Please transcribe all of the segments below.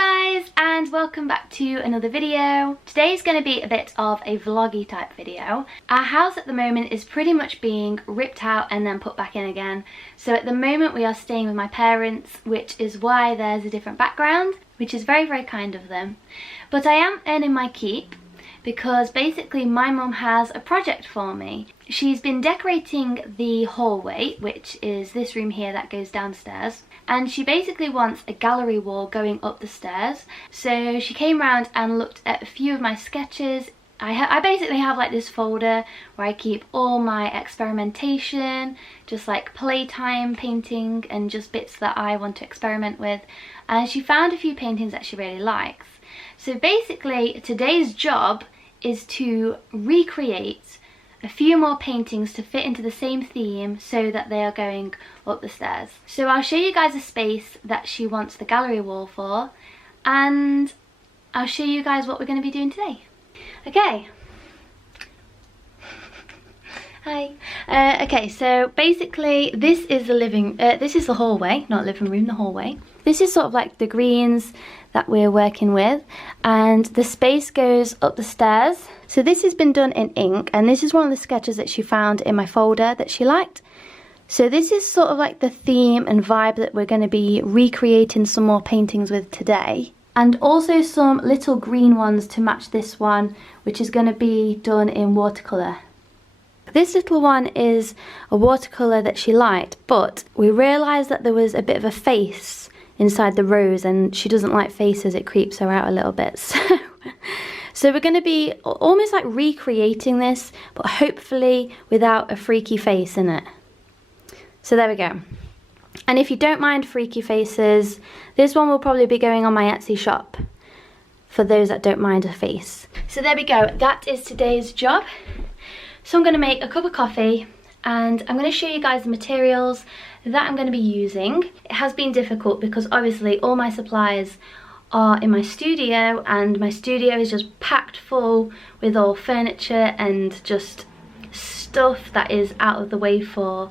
Hi guys, and welcome back to another video. Today's going to be a bit of a vloggy type video. Our house at the moment is pretty much being ripped out and then put back in again. So at the moment we are staying with my parents, which is why there's a different background, which is very, very kind of them. But I am earning my keep because basically my mum has a project for me. She's been decorating the hallway, which is this room here that goes downstairs, and she basically wants a gallery wall going up the stairs. So she came around and looked at a few of my sketches. I basically have like this folder where I keep all my experimentation, just like playtime painting and just bits that I want to experiment with. And she found a few paintings that she really likes. So basically today's job is to recreate a few more paintings to fit into the same theme so that they are going up the stairs. So I'll show you guys a space that she wants the gallery wall for, and I'll show you guys what we're going to be doing today. Okay. Hi. Okay, so basically this is the hallway, not living room, the hallway. This is sort of like the greens that we're working with, and the space goes up the stairs. So this has been done in ink, and this is one of the sketches that she found in my folder that she liked. So this is sort of like the theme and vibe that we're going to be recreating some more paintings with today. And also some little green ones to match this one, which is going to be done in watercolor. This little one is a watercolor that she liked, but we realised that there was a bit of a face inside the rose, and she doesn't like faces, it creeps her out a little bit. So we're going to be almost like recreating this, but hopefully without a freaky face in it. So there we go. And if you don't mind freaky faces, this one will probably be going on my Etsy shop for those that don't mind a face. So there we go, that is today's job. So I'm going to make a cup of coffee and I'm going to show you guys the materials that I'm going to be using. It has been difficult because obviously all my supplies are in my studio, and my studio is just packed full with all furniture and just stuff that is out of the way for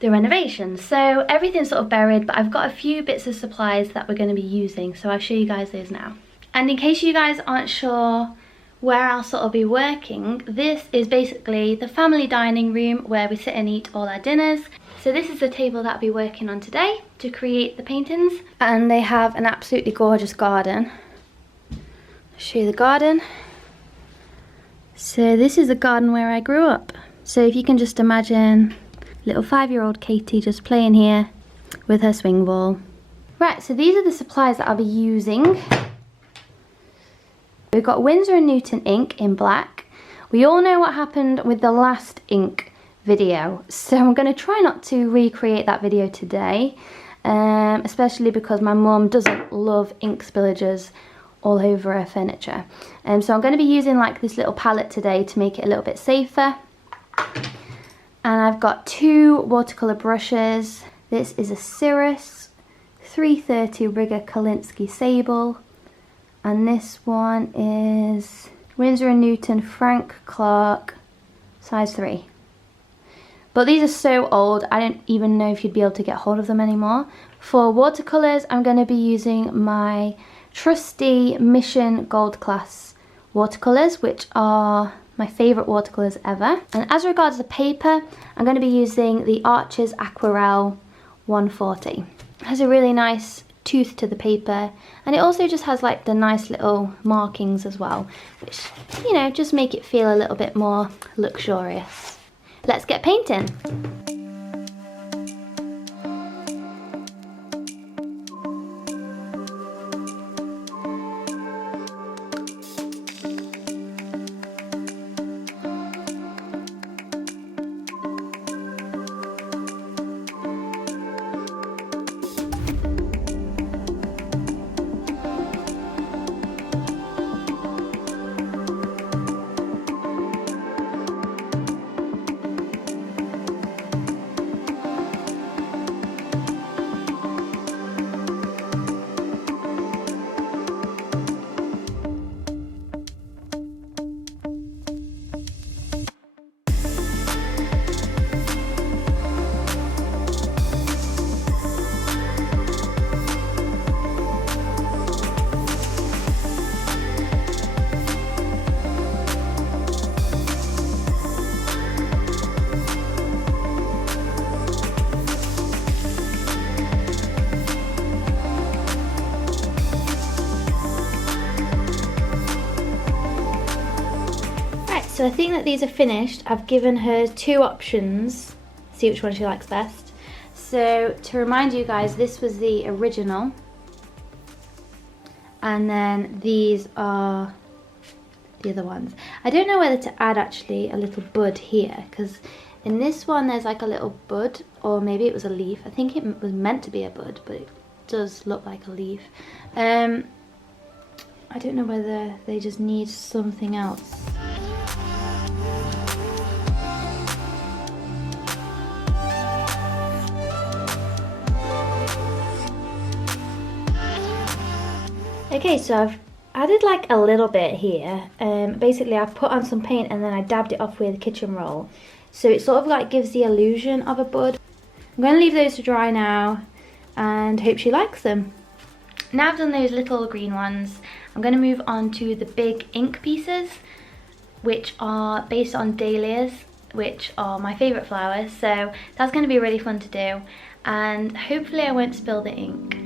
the renovation. So everything's sort of buried, but I've got a few bits of supplies that we're going to be using, so I'll show you guys those now. And in case you guys aren't sure where I'll sort of be working, this is basically the family dining room where we sit and eat all our dinners. So this is the table that I'll be working on today to create the paintings, and they have an absolutely gorgeous garden. I'll show you the garden. So this is the garden where I grew up. So if you can just imagine little 5-year-old Katie just playing here with her swing ball. Right, so these are the supplies that I'll be using. We've got Winsor & Newton ink in black. We all know what happened with the last ink video, so I'm going to try not to recreate that video today, especially because my mum doesn't love ink spillages all over her furniture. So I'm going to be using like this little palette today to make it a little bit safer. And I've got 2 watercolor brushes. This is a Cirrus 330 Rigger Kolinsky Sable, and this one is Winsor & Newton Frank Clark size 3. But these are so old, I don't even know if you'd be able to get hold of them anymore. For watercolors, I'm going to be using my trusty Mission Gold Class watercolors, which are my favourite watercolors ever. And as regards the paper, I'm going to be using the Arches Aquarelle 140. It has a really nice tooth to the paper, and it also just has like the nice little markings as well, which, you know, just make it feel a little bit more luxurious. Let's get painting. So I think that these are finished. I've given her 2 options, see which one she likes best. So to remind you guys, this was the original, and then these are the other ones. I don't know whether to add actually a little bud here, because in this one there's like a little bud, or maybe it was a leaf. I think it was meant to be a bud, but it does look like a leaf. I don't know whether they just need something else. Okay, so I've added like a little bit here. Basically I put on some paint and then I dabbed it off with a kitchen roll. So it sort of like gives the illusion of a bud. I'm going to leave those to dry now and hope she likes them. Now I've done those little green ones, I'm going to move on to the big ink pieces, which are based on dahlias, which are my favourite flowers. So that's going to be really fun to do, and hopefully I won't spill the ink.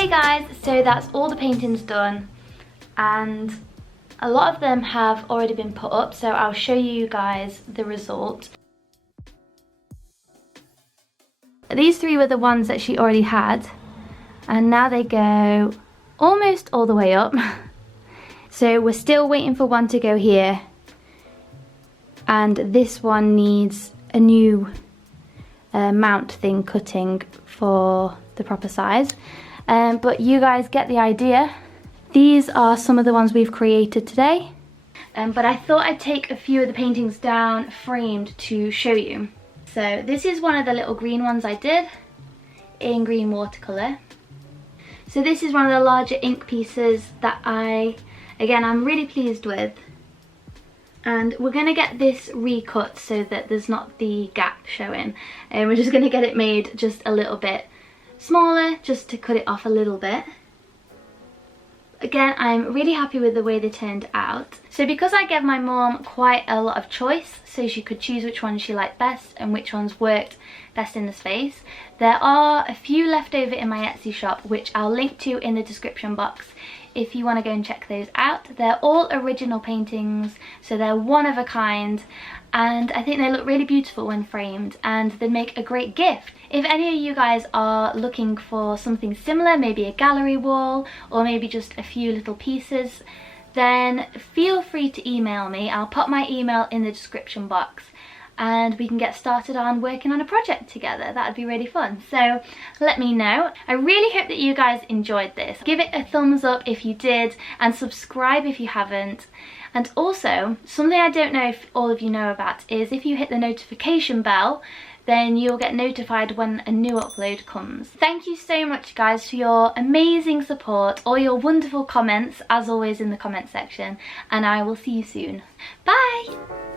Hey guys, so that's all the paintings done, and a lot of them have already been put up, so I'll show you guys the result. These three were the ones that she already had, and now they go almost all the way up. So we're still waiting for one to go here, and this one needs a new mount thing cutting for the proper size. But you guys get the idea. These are some of the ones we've created today. But I thought I'd take a few of the paintings down framed to show you. So this is one of the little green ones I did in green watercolor. So this is one of the larger ink pieces that I'm really pleased with. And we're going to get this recut so that there's not the gap showing. And we're just going to get it made just a little bit smaller, just to cut it off a little bit. Again, I'm really happy with the way they turned out. So because I gave my mum quite a lot of choice, so she could choose which ones she liked best and which ones worked best in the space, there are a few left over in my Etsy shop, which I'll link to in the description box if you want to go and check those out. They're all original paintings, so they're one of a kind, and I think they look really beautiful when framed, and they make a great gift. If any of you guys are looking for something similar, maybe a gallery wall or maybe just a few little pieces, then feel free to email me. I'll pop my email in the description box and we can get started on working on a project together. That would be really fun. So let me know. I really hope that you guys enjoyed this. Give it a thumbs up if you did, and subscribe if you haven't. And also, something I don't know if all of you know about is if you hit the notification bell, then you'll get notified when a new upload comes. Thank you so much guys for your amazing support, all your wonderful comments, as always in the comment section, and I will see you soon. Bye!